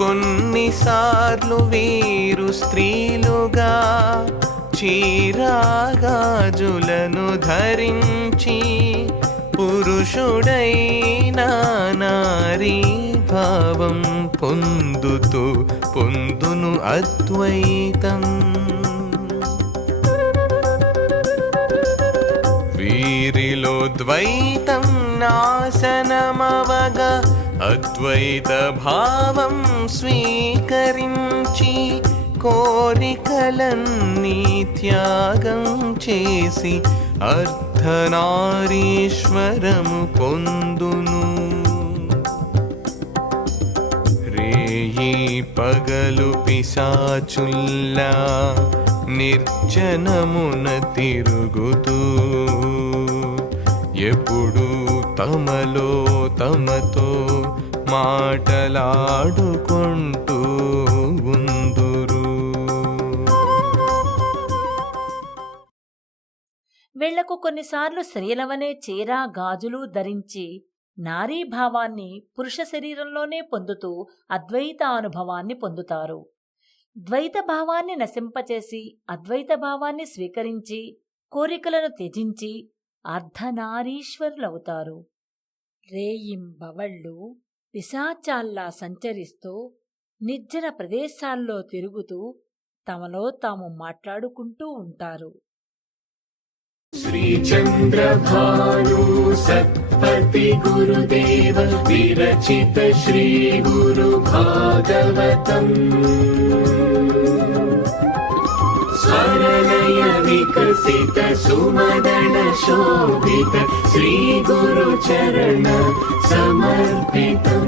కొన్నిసార్లు వీరు స్త్రీలుగా చీరాగాజులను ధరించి పురుషుడైన నారీ భావం పొందును అద్వైతం. వీరిలో ద్వైతం నాశనమవగా అద్వైత భావం స్వీకరించి కోరికలన్నీ త్యాగం చేసి అర్ధనారీశ్వరము పొందును. రేయి పగలు పిశాచుల్లా నిర్జనమున తిరుగుతూ ఎప్పుడు తమలో తమతో మాటలాడుకుంటూ ఉందురు. వీళ్లకు కొన్నిసార్లు స్త్రీలవనే చీర గాజులు ధరించి నారీభావాన్ని పురుష శరీరంలోనే పొందుతూ అద్వైత అనుభవాన్ని పొందుతారు. ద్వైత భావాన్ని నశింపచేసి అద్వైత భావాన్ని స్వీకరించి కోరికలను త్యజించి అర్ధనారీశ్వరులవుతారు. రేయింబవళ్ళు పిశాచాల్లా సంచరిస్తూ నిర్జన ప్రదేశాల్లో తిరుగుతూ తమలో తాము మాట్లాడుకుంటూ ఉంటారు. శ్రీచంద్రభాను సత్పతి గురుదేవ విరచిత శ్రీ గురు భాగవతం స్వరలయ వికసిత సుమదన శోభిత శ్రీ గురు చరణ సమర్పితం.